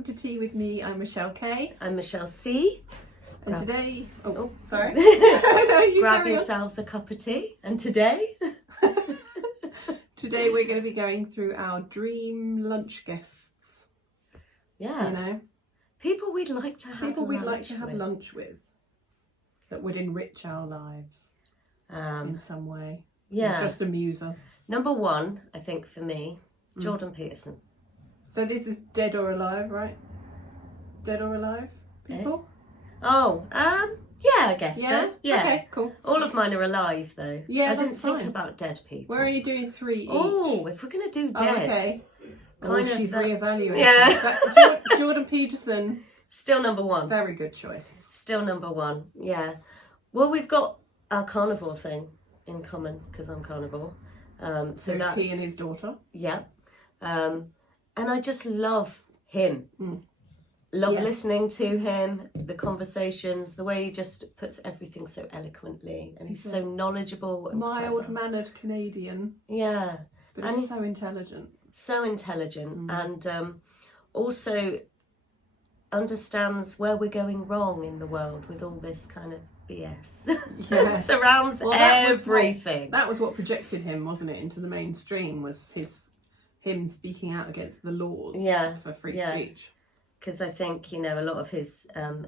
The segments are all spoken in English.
welcome to Tea with me. I'm Michelle K. I'm Michelle C. And today... Oh, sorry. No, you grab carry on. yourselves a cup of tea. And today? Today we're going to be going through our dream lunch guests. Yeah. You know? People we'd like to have People we'd lunch like to have with. lunch with. That would enrich our lives in some way. Yeah. Or just amuse us. Number one, I think for me, Jordan Peterson. So this is dead or alive, right? Dead or alive people? Oh, yeah, I guess so. Yeah. Okay, cool. All of mine are alive though. Yeah, I didn't that's think fine. about dead people. We're only doing 3 each. Oh, if we're going to do dead. Oh, okay. Kind of she's that- reevaluating. Yeah. But Jordan Peterson, Still number one. very good choice. Still number one, yeah. Well, we've got our carnivore thing in common because I'm carnivore. So So that's he and his daughter. yeah. And I just love him. Love Yes. listening to him, the conversations, the way he just puts everything so eloquently, and he's so knowledgeable and clever. Mild-mannered Canadian, Yeah, but And he's so intelligent. so intelligent, and also understands where we're going wrong in the world with all this kind of BS. Yeah. Surrounds Well, that was everything. That was what projected him, wasn't it, into the mainstream, was him speaking out against the laws for free speech. Because I think, you know, a lot of his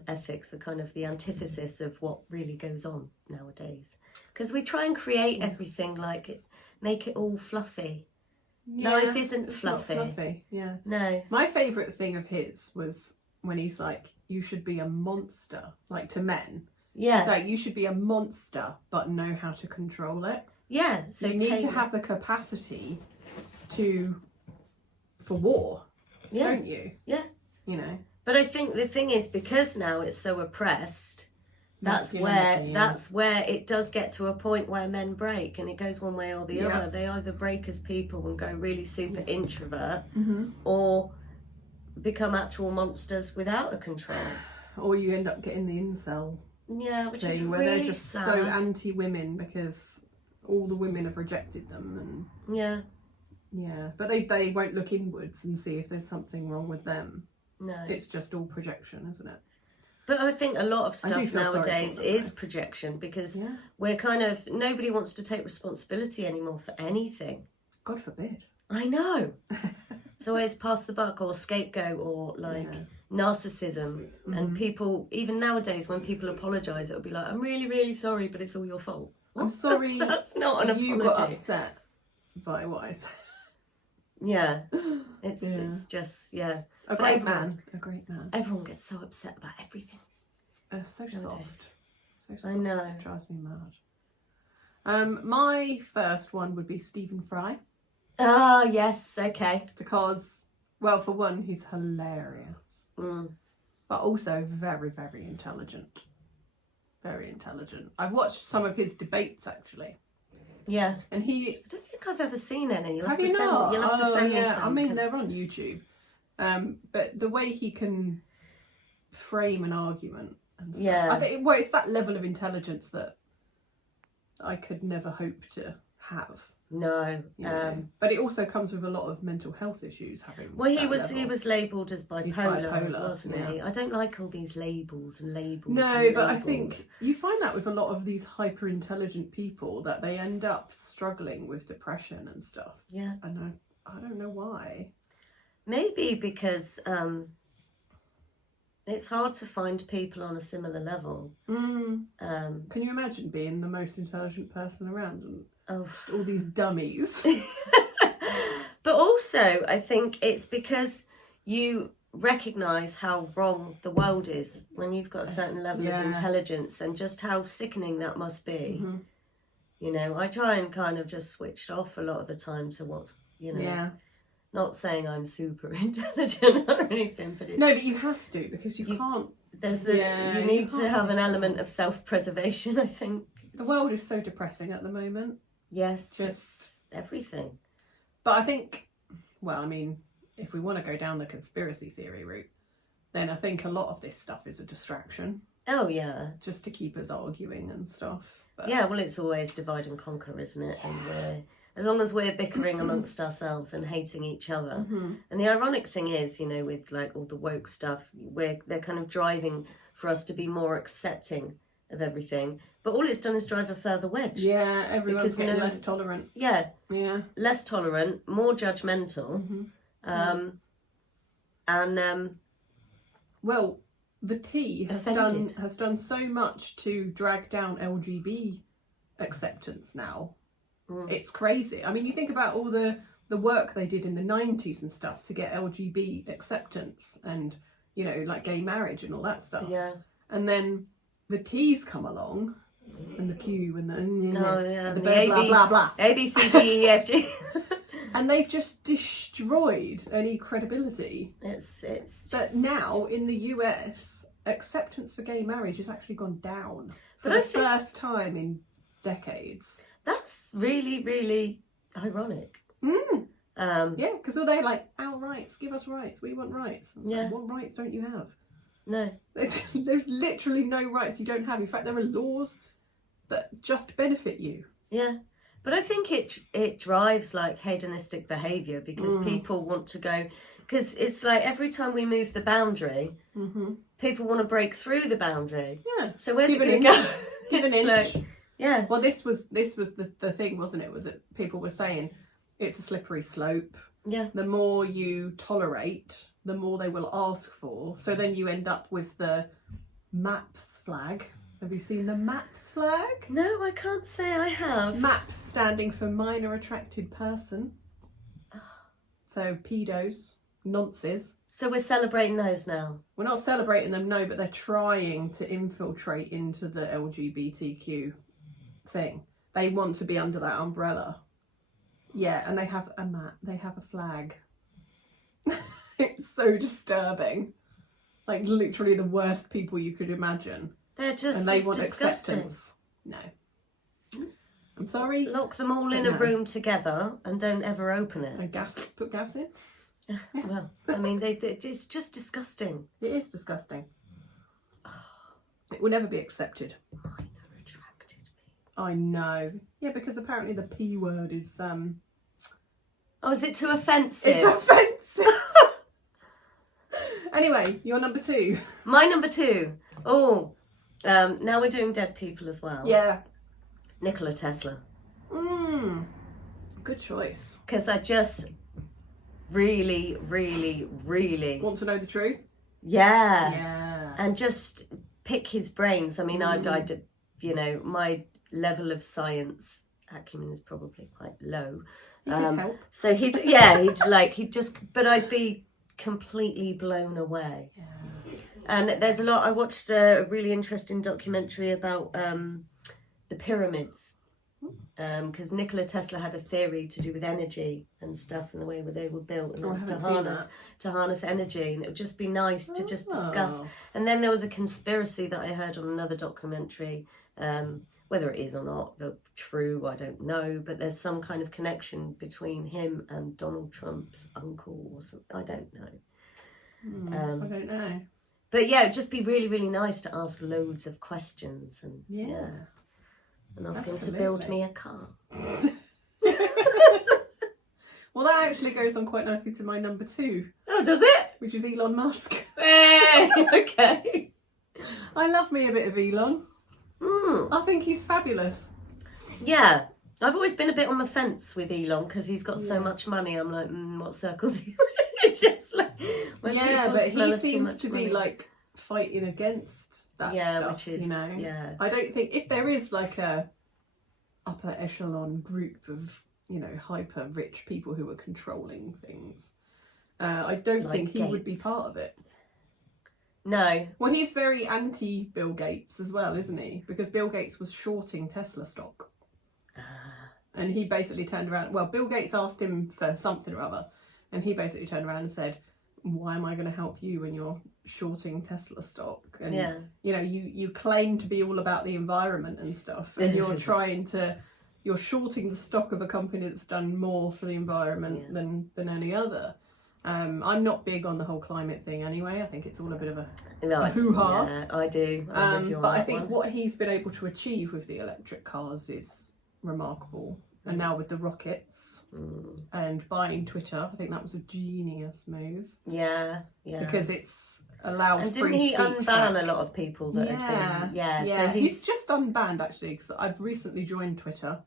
ethics are kind of the antithesis of what really goes on nowadays. Because we try and create everything like it, make it all fluffy. Life isn't it's not fluffy. fluffy. Yeah. No. My favourite thing of his was when he's like, you should be a monster, like to men. Yeah. It's like, you should be a monster, but know how to control it. Yeah. So you need to have the capacity for war, don't you? Yeah. You know. But I think the thing is, because now it's so oppressed, that's where it does get to a point where men break, and it goes one way or the other. They either break as people and go really super introvert, or become actual monsters without a control. Or you end up getting the incel Yeah, which thing is where really they're just sad. so anti-women because all the women have rejected them, and but they won't look inwards and see if there's something wrong with them. No. It's just all projection, isn't it? But I think a lot of I do stuff feel sorry nowadays for them, is projection, because we're kind of, nobody wants to take responsibility anymore for anything. God forbid. I know. It's always pass the buck or scapegoat or like narcissism. And people, even nowadays when people apologise, it'll be like, I'm really, really sorry, but it's all your fault. I'm sorry. That's not an you apology. got upset by what I said. Yeah. It's just, A great man. Everyone gets so upset about everything. So soft. So soft. I know. It drives me mad. My first one would be Stephen Fry. Ah, yes, okay. Because, well, for one, he's hilarious. But also very, very intelligent. Very intelligent. I've watched some of his debates, actually. Yeah. And I don't think I've ever seen any. Have you not? You'll have to send me some. I mean, they're on YouTube. But the way he can frame an argument and stuff, I think, well, it's that level of intelligence that I could never hope to have. No. You know? But it also comes with a lot of mental health issues. He was labelled as bipolar, wasn't he? Yeah. I don't like all these labels and labels. No, but I think you find that with a lot of these hyper intelligent people, that they end up struggling with depression and stuff. Yeah. And I don't know why. Maybe because it's hard to find people on a similar level. Can you imagine being the most intelligent person around and just all these dummies? But also, I think it's because you recognise how wrong the world is when you've got a certain level of intelligence, and just how sickening that must be. You know, I try and kind of just switch off a lot of the time to what's, you know, not saying I'm super intelligent or anything, but no, but you have to, because you can't. There's you need to have an element of self-preservation, I think. The world is so depressing at the moment. Yes, just everything. But I think, well, I mean, if we want to go down the conspiracy theory route, then I think a lot of this stuff is a distraction. Oh, yeah. Just to keep us arguing and stuff. But yeah, well, it's always divide and conquer, isn't it? And as long as we're bickering amongst ourselves and hating each other. And the ironic thing is, you know, with like all the woke stuff, they're kind of driving for us to be more accepting of everything, but all it's done is drive a further wedge. Yeah, everyone's getting less tolerant. Yeah, yeah, less tolerant, more judgmental, and well, the T has done so much to drag down LGB acceptance now. It's crazy. I mean, you think about all the work they did in the 90s and stuff to get LGB acceptance and, you know, like gay marriage and all that stuff. Yeah. And then the T's come along, and the Q and the blah blah blah A B C D E F G, and they've just destroyed any credibility. It's just... But now in the US, acceptance for gay marriage has actually gone down for the first time in decades. That's really, really ironic. Yeah, because all they're like, our rights, give us rights, we want rights. Yeah. Like, what rights don't you have? No. There's literally no rights you don't have. In fact, there are laws that just benefit you. Yeah. But I think it drives like hedonistic behaviour because people want to go, because it's like every time we move the boundary, people want to break through the boundary. Yeah. So where's it going to go? Give an inch. Like, yeah. Well, this was the thing, wasn't it? That people were saying it's a slippery slope. Yeah. The more you tolerate, the more they will ask for. So then you end up with the MAPS flag. Have you seen the MAPS flag? No, I can't say I have. MAPS standing for minor attracted person. So pedos, nonces. So we're celebrating those now. We're not celebrating them, no, but they're trying to infiltrate into the LGBTQ thing. They want to be under that umbrella. Yeah, and they have a they have a flag. It's so disturbing. Like literally the worst people you could imagine. They're just and they want disgusting. Acceptance. No. I'm sorry. Lock them all in a room together and don't ever open it. And put gas in? Well, I mean, it's just disgusting. It is disgusting. It will never be accepted. Minor attracted people. I know. Yeah, because apparently the P word is Oh, is it too offensive? It's offensive. Anyway, your number 2. My number 2. Oh, now we're doing dead people as well. Yeah. Nikola Tesla. Good choice. Because I just really, really, really want to know the truth. Yeah. And just pick his brains. I mean, I did, you know, my level of science acumen is probably quite low. Help. So he'd just, but I'd be completely blown away. Yeah. And there's a lot. I watched a really interesting documentary about the pyramids, because Nikola Tesla had a theory to do with energy and stuff and the way they were built, and it was to harness energy, and it would just be nice to just discuss. And then there was a conspiracy that I heard on another documentary. Whether it is or not true, I don't know, but there's some kind of connection between him and Donald Trump's uncle or something. I don't know. I don't know. But yeah, it'd just be really, really nice to ask loads of questions and and ask him to build me a car. Well, that actually goes on quite nicely to my number 2. Oh, does it? Which is Elon Musk. Hey, okay. I love me a bit of Elon. I think he's fabulous. Yeah, I've always been a bit on the fence with Elon because he's got so much money. I'm like, what circles he just like. But he seems to be like fighting against that stuff. Which is, you know. Yeah. I don't think if there is like a upper echelon group of, you know, hyper rich people who are controlling things, I don't think he would be part of it. No. Well, he's very anti Bill Gates as well, isn't he? Because Bill Gates was shorting Tesla stock. And he basically turned around. Well, Bill Gates asked him for something or other. And he basically turned around and said, why am I going to help you when you're shorting Tesla stock? And, you know, you claim to be all about the environment and stuff. And you're you're shorting the stock of a company that's done more for the environment than any other. I'm not big on the whole climate thing anyway. I think it's all a bit of a hoo-ha. Yeah, I do. But I think what he's been able to achieve with the electric cars is remarkable. and now with the rockets and buying Twitter, I think that was a genius move. Yeah. Because it's allowed and free didn't he speech unban back. a lot of people that had been... So he's just unbanned, actually, because I've recently joined Twitter.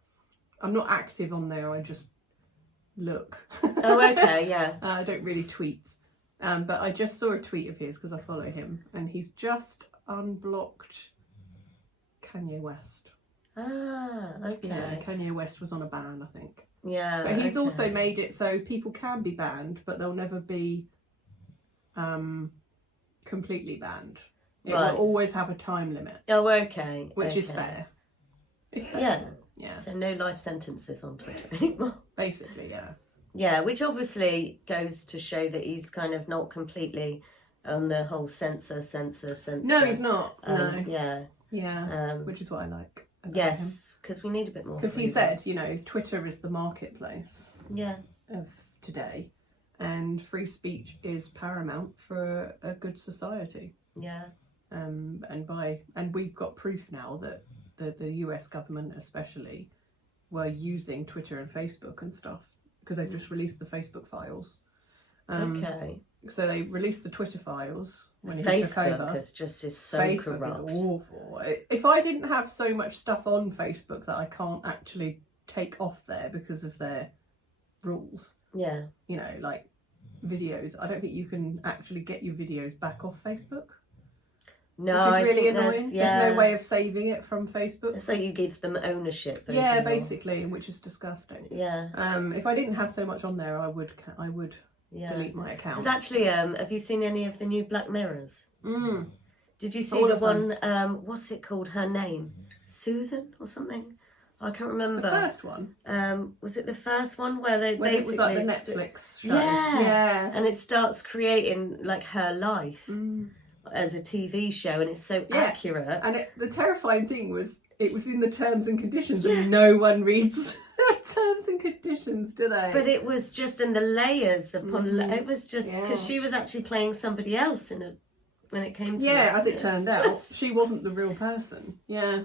I'm not active on there, I just look. Oh, okay, yeah. I don't really tweet. But I just saw a tweet of his because I follow him, and he's just unblocked Kanye West. Ah, okay. Yeah, Kanye West was on a ban, I think. Yeah. But he's also made it so people can be banned, but they'll never be completely banned. It will always have a time limit. Oh, okay. Which is fair. It's fair. Yeah. Yeah. So no life sentences on Twitter anymore. Basically, yeah. Yeah, which obviously goes to show that he's kind of not completely on the whole censor. No, he's not. No. Yeah. Yeah. Which is what I like. Yes, because we need a bit more. Because he said, you know, Twitter is the marketplace. Yeah. Of today, and free speech is paramount for a good society. Yeah. And we've got proof now that the US government especially were using Twitter and Facebook and stuff, because they've just released the Facebook files. Okay. So they released the Twitter files when he took over. Facebook is so Facebook corrupt. is awful. If I didn't have so much stuff on Facebook that I can't actually take off there because of their rules, yeah, you know, like videos, I don't think you can actually get your videos back off Facebook. No, which is really annoying. There's no way of saving it from Facebook. So you give them ownership. Yeah, basically, which is disgusting. Yeah. If I didn't have so much on there, I would delete my account. There's actually, have you seen any of the new Black Mirrors? Did you see All the of one? What's it called? Her name, Susan or something? I can't remember. The first one. Was it the first one where they when basically it was like the Netflix show? Yeah. And it starts creating like her life as a TV show, and it's so accurate. And the terrifying thing was, it was in the terms and conditions, and no one reads terms and conditions, do they? But it was just in the layers upon. It was just because she was actually playing somebody else when it came to as it turned out, she wasn't the real person. Yeah.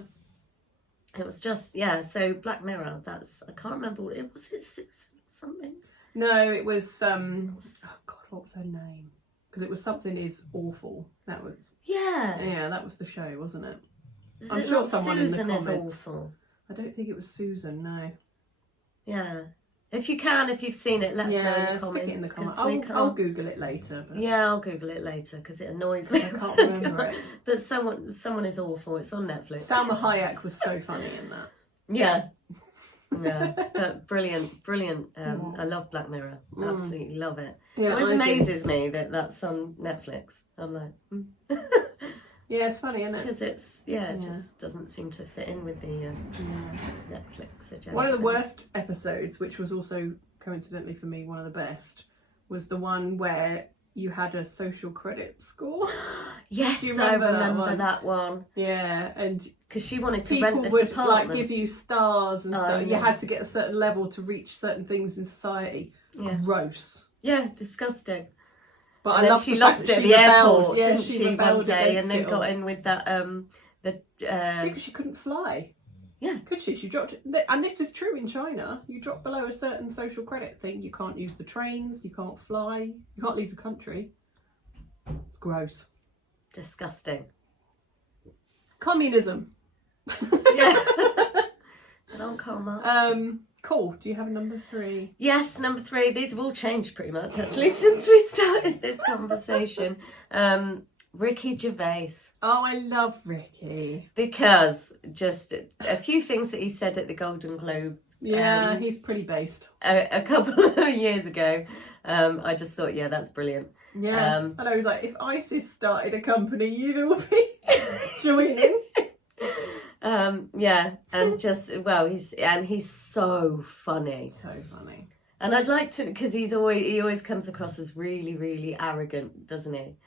It was just So Black Mirror. I can't remember what it was. It Susan or something? No, it was. Oh God, what was her name? Because it was Something Is Awful. That was. Yeah, that was the show, wasn't it? I'm sure someone Susan in the comments. Is Awful. I don't think it was Susan. No. Yeah. If you've seen it, let us know in the comments. Stick it in the comments. I'll Google it later. But... Yeah, I'll Google it later because it annoys me. I can't remember it. But someone is awful. It's on Netflix. Salma Hayek was so funny in that. Yeah. Yeah, but brilliant. I love Black Mirror. Absolutely love it. Yeah, it always amazes me that that's on Netflix. I'm like, yeah, it's funny, isn't it? Because it just doesn't seem to fit in with the Netflix agenda. One of the worst episodes, which was also coincidentally for me one of the best, was the one where you had a social credit score. Yes, I remember that one. Yeah, and because she wanted to people rent this would apartment. like give you stars and stuff. You had to get a certain level to reach certain things in society. Yeah. Gross. Yeah, disgusting. But and then she lost it at the airport, didn't she, one day, and then got in with that because she couldn't fly. Yeah. Could she? She dropped it. And this is true in China. You drop below a certain social credit thing, you can't use the trains, you can't fly, you can't leave the country. It's gross. Disgusting. Communism. Yeah. Don't come up. Cool. Do you have a number 3? Yes, number 3. These have all changed pretty much actually since we started this conversation. Ricky Gervais. Oh, I love Ricky. Because just a few things that he said at the Golden Globe. Yeah, he's pretty based. A couple of years ago. I just thought, that's brilliant. Yeah. I know, he's like, if ISIS started a company, you'd all be joining. And just he's so funny. So funny. And I'd like to, because he always comes across as really, really arrogant, doesn't he?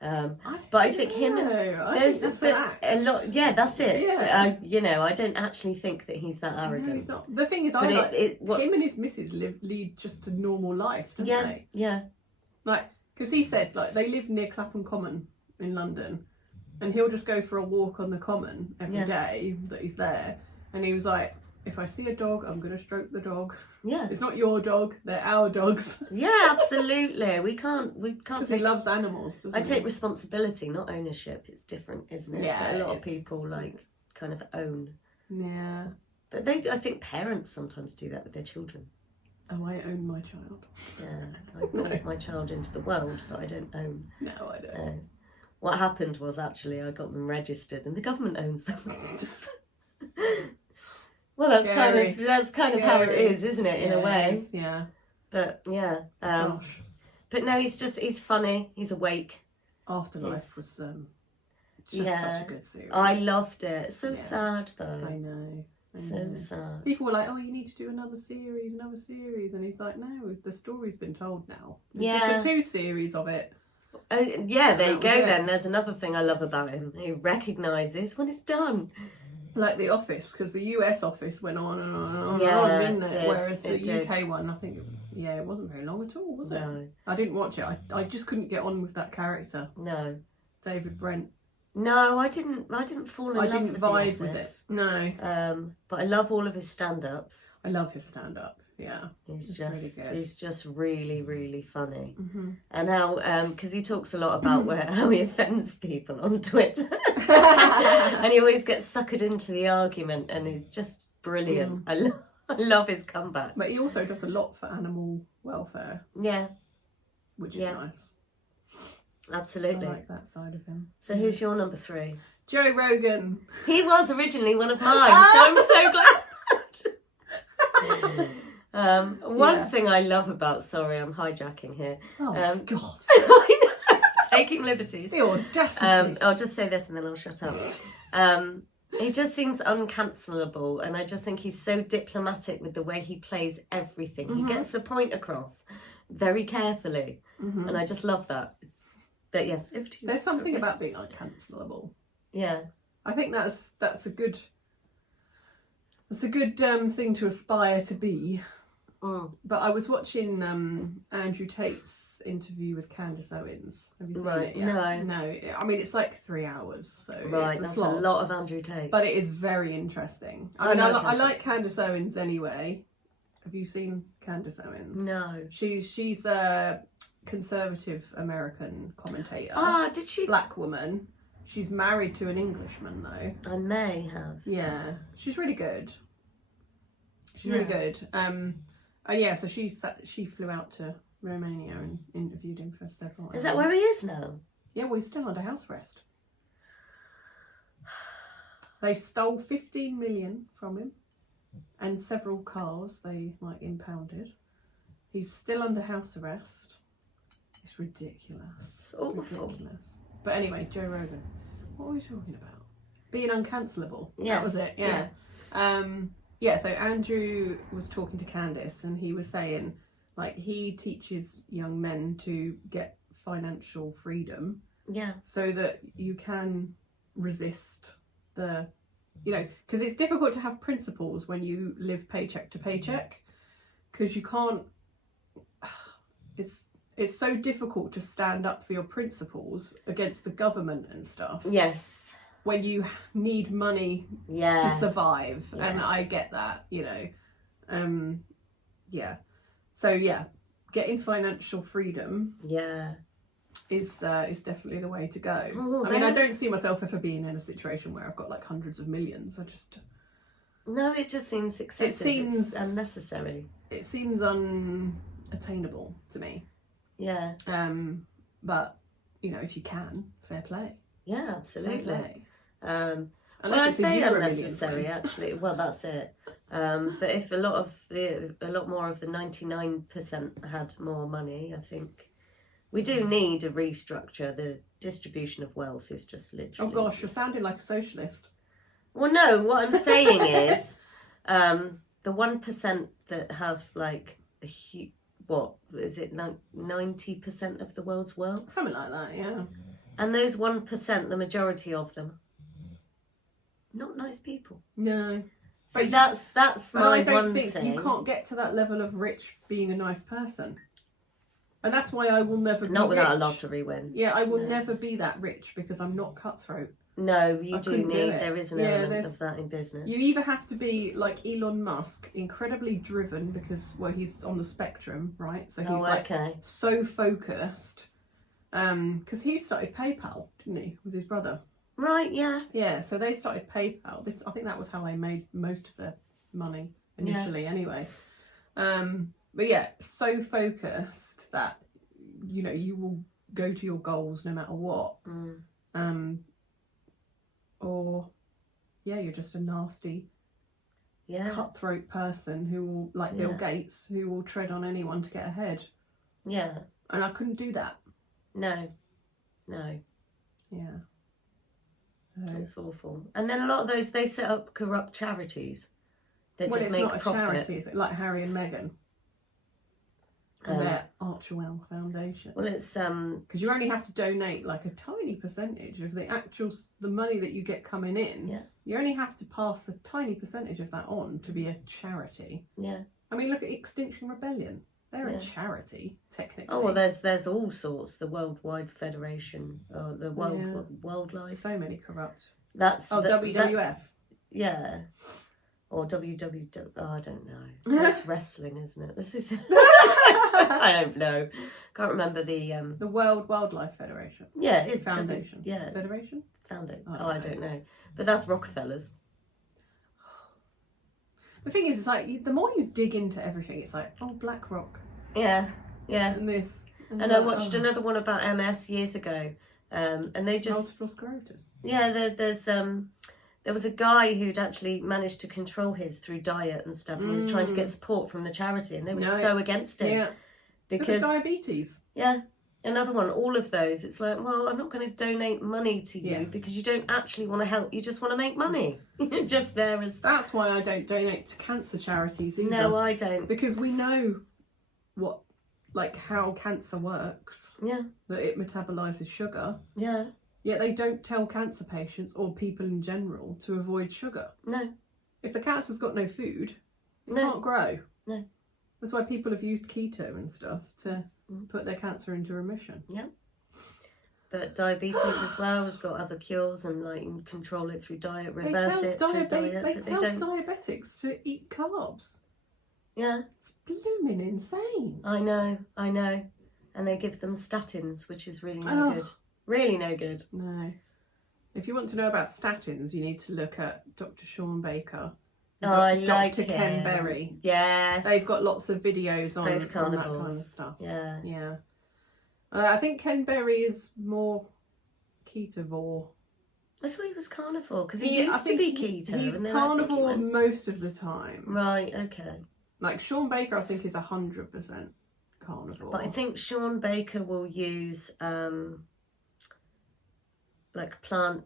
But I think there's a lot. Yeah, that's it. Yeah. I don't actually think that he's that arrogant. No, he's not. The thing is, him and his missus lead just a normal life, don't they? Yeah. Like, because he said they live near Clapham Common in London, and he'll just go for a walk on the Common every day that he's there. And he was like, if I see a dog, I'm going to stroke the dog. Yeah. It's not your dog, they're our dogs. Yeah, absolutely. We can't Because he loves animals. I take responsibility, not ownership. It's different, isn't it? Yeah. But a lot of people like kind of own. Yeah. But I think parents sometimes do that with their children. Oh, I own my child. Yeah. I brought my child into the world, but I don't own. No, I don't. What happened was actually I got them registered and the government owns them. Well, that's kind of how it is, isn't it, in a way? Yeah. But yeah. Gosh. But no, he's funny. He's awake. Afterlife was just such a good series. I loved it. So sad though. I know. So sad. People were like, "Oh, you need to do another series," and he's like, "No, the story's been told now." Yeah. The 2 series of it. Oh, yeah, there you go then. There's another thing I love about him. He recognises when it's done. Like The Office, because the US Office went on and on and on, didn't it? Whereas the UK one, I think, it wasn't very long at all, was it? No. I didn't watch it. I just couldn't get on with that character. No. David Brent. No, I didn't fall in love with I didn't vibe with it. No. But I love all of his stand-ups. I love his stand-up. Yeah. He's just really, really funny. Mm-hmm. And how, because he talks a lot about how he offends people on Twitter. And he always gets suckered into the argument and he's just brilliant. I love his comeback. But he also does a lot for animal welfare. Yeah. Which is nice. Absolutely. I like that side of him. So who's your number 3? Joe Rogan. He was originally one of mine, so I'm so glad. One thing I love about, sorry, I'm hijacking here. Oh, God. I know, taking liberties. The audacity. I'll just say this and then I'll shut up. He just seems uncancelable, and I just think he's so diplomatic with the way he plays everything. He gets the point across very carefully, and I just love that. But yes, there's something about being uncancelable. Yeah, I think that's a good thing to aspire to be. But I was watching Andrew Tate's interview with Candace Owens. Have you seen it yet? No. I mean, it's like 3 hours, so that's a lot of Andrew Tate. But it is very interesting. I like Candace Owens anyway. Have you seen Candace Owens? No. She's a conservative American commentator. Did she? Black woman. She's married to an Englishman though. I may have. Yeah, she's really good. Really good. And yeah, so she flew out to Romania and interviewed him for several hours. Is that where he is now? Yeah, well, he's still under house arrest. They stole 15 million from him and several cars they impounded. He's still under house arrest. It's ridiculous. It's awful. Ridiculous. But anyway, Joe Rogan. What were we talking about? Being uncancelable. Yes. That was it. Yeah. So Andrew was talking to Candace and he was saying, he teaches young men to get financial freedom. Yeah. So that you can resist because it's difficult to have principles when you live paycheck to paycheck, because you can't, it's so difficult to stand up for your principles against the government and stuff. Yes. When you need money to survive. Yes. And I get that, So getting financial freedom is definitely the way to go. Ooh, I don't see myself ever being in a situation where I've got hundreds of millions. No, it just seems excessive. It seems unnecessary. It seems unattainable to me. Yeah. But if you can, fair play. Yeah, absolutely. Fair play. I say unnecessary, actually. Well, that's it. But if a lot more of the 99% had more money, I think we do need to restructure. The distribution of wealth is just literally. Oh gosh, you're sounding like a socialist. Well, no. What I'm saying is, the 1% that have a huge. What is it? 90% of the world's wealth. Something like that, yeah. And those 1%, the majority of them, not nice people. No. So that's my I don't one think thing. You can't get to that level of rich being a nice person. And that's why I will never be Not without rich. a lottery win. Yeah, I will never be that rich because I'm not cutthroat. No, you do couldn't do need, it. there is an Yeah, element of that in business. You either have to be like Elon Musk, incredibly driven because, well, he's on the spectrum, right? So he's like so focused. Because he started PayPal, didn't he, with his brother? Right, yeah. Yeah, so they started PayPal. I think that was how they made most of their money initially, anyway. But yeah, so focused that, you know, you will go to your goals no matter what. Or, yeah, you're just a nasty, cutthroat person who will, like Bill Gates, who will tread on anyone to get ahead. Yeah. And I couldn't do that. No. Yeah. So. That's awful. And then a lot of those, they set up corrupt charities that just make profit. Well, it's not a charity, is it? Like Harry and Meghan. And their Archewell Foundation. Well, it's because you only have to donate like a tiny percentage of the money that you get coming in. Yeah. You only have to pass a tiny percentage of that on to be a charity. Yeah. I mean, look at Extinction Rebellion. They're a charity, technically. Oh well, there's all sorts. The Worldwide Federation, or the Wildlife. So many corrupt. WWF. Yeah. Or WWW. Oh, I don't know. That's wrestling, isn't it? This is. I don't know. Can't remember the World Wildlife Federation. Yeah, it's Foundation. Federation. Foundation. I don't know. But that's Rockefellers. The thing is, it's like the more you dig into everything, it's like, oh, BlackRock. Yeah. And this. And I watched another one about MS years ago, and they just multiple sclerosis. Yeah, there was a guy who'd actually managed to control his through diet and stuff, and he was trying to get support from the charity, and they were so against him. Yeah. Because diabetes. Yeah. Another one, all of those. It's like, well, I'm not going to donate money to you because you don't actually want to help. You just want to make money. You're just there as... That's why I don't donate to cancer charities either. No, I don't. Because we know how cancer works. Yeah. That it metabolizes sugar. Yeah. Yet they don't tell cancer patients or people in general to avoid sugar. No. If the cancer's got no food, it can't grow. No. That's why people have used keto and stuff to put their cancer into remission. Yeah. But diabetes as well has got other cures, and like you can control it through diet, reverse it through diet. They tell diabetics to eat carbs. Yeah. It's blooming insane. I know. And they give them statins, which is really no good. Really no good. No. If you want to know about statins, you need to look at Dr. Sean Baker. I like Dr. Ken Berry. Yes. They've got lots of videos on that kind of stuff. Yeah. Yeah. I think Ken Berry is more ketovore. I thought he was carnivore because he used to be keto. He's carnivore most of the time. Right, okay. Like Sean Baker, I think, is 100% carnivore. But I think Sean Baker will use like plant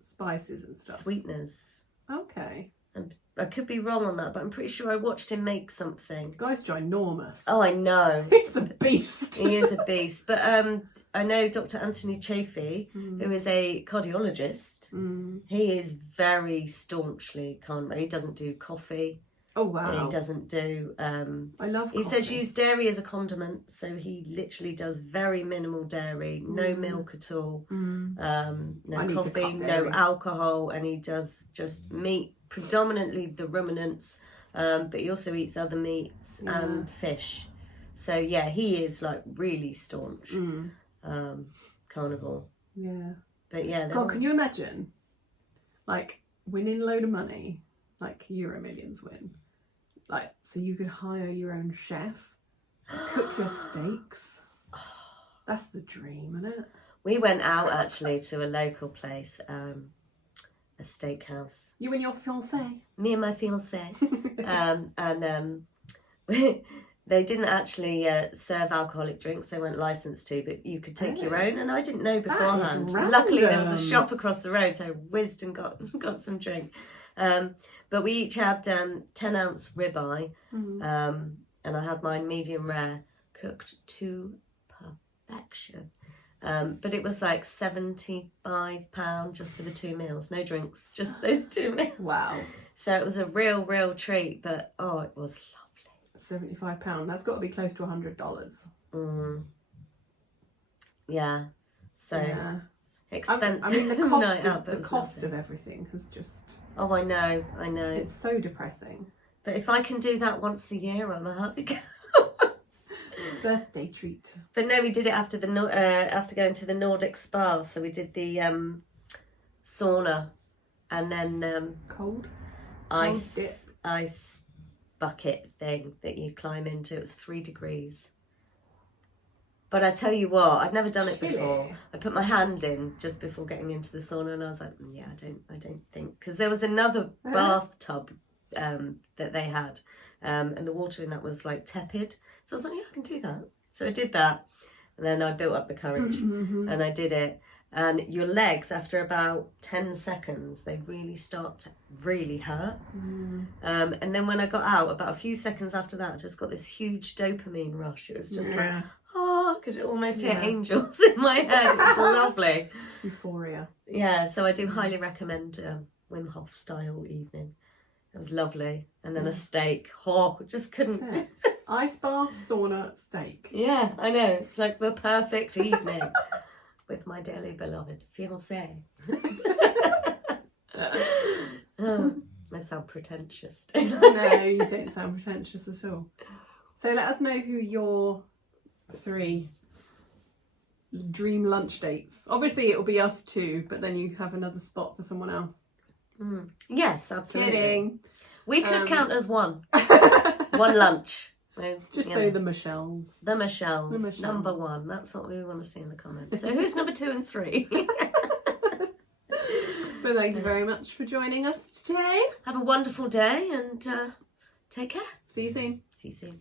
spices and stuff. Sweeteners. Okay. And I could be wrong on that, but I'm pretty sure I watched him make something. The guy's ginormous. Oh, I know. He's a beast. He is a beast. But I know Dr. Anthony Chaffee, who is a cardiologist. He is very staunchly carnivore. He doesn't do coffee. Oh, wow. He doesn't do... I love coffee. He says use dairy as a condiment, so he literally does very minimal dairy, no milk at all, no coffee, no alcohol, and he does just meat, predominantly the ruminants, but he also eats other meats and fish. So, yeah, he is, like, really staunch carnivore. Yeah. But, yeah... God, can you imagine, like, winning a load of money, like Euro Millions win? Like, so you could hire your own chef to cook your steaks. That's the dream, isn't it? We went out actually to a local place, a steakhouse. You and your fiancé? Me and my fiancé. They didn't actually serve alcoholic drinks. They weren't licensed to, but you could take your own. And I didn't know beforehand. Luckily, there was a shop across the road, so I whizzed and got some drink. But we each had 10-ounce ribeye, and I had mine medium rare, cooked to perfection. But it was like £75 just for the 2 meals, no drinks, just those 2 meals. Wow! So it was a real treat, but it was lovely. £75. That's got to be close to $100. Yeah. So. Yeah. expensive I mean, the cost, night out. the cost of everything has just... Oh, I know. It's so depressing. But if I can do that once a year, I'm a happy girl. Birthday treat. But no, we did it after after going to the Nordic spa. So we did the sauna, and then cold ice bucket thing that you climb into. It was 3 degrees. But I tell you what, I'd never done it before. I put my hand in just before getting into the sauna, and I was like, yeah, I don't think, because there was another bathtub that they had, and the water in that was like tepid. So I was like, yeah, I can do that. So I did that, and then I built up the courage, and I did it. And your legs, after about 10 seconds, they really start to really hurt. And then when I got out, about a few seconds after that, I just got this huge dopamine rush. It was just like, oh, I could almost hear angels in my head. It was lovely. Euphoria. Yeah, so I do highly recommend Wim Hof style evening. It was lovely. And then a steak. Oh, just couldn't. Ice bath, sauna, steak. Yeah, I know. It's like the perfect evening with my dearly beloved fiancé. Oh, I sound pretentious. No, you don't sound pretentious at all. So let us know who your 3 dream lunch dates. Obviously it'll be us 2, but then you have another spot for someone else. Yes, absolutely. Kidding. We could count as one. One lunch. Just say the Michelles. The Michelles. Number 1. That's what we want to see in the comments. So who's number 2 and 3? But thank you very much for joining us today. Have a wonderful day and take care. See you soon. See you soon.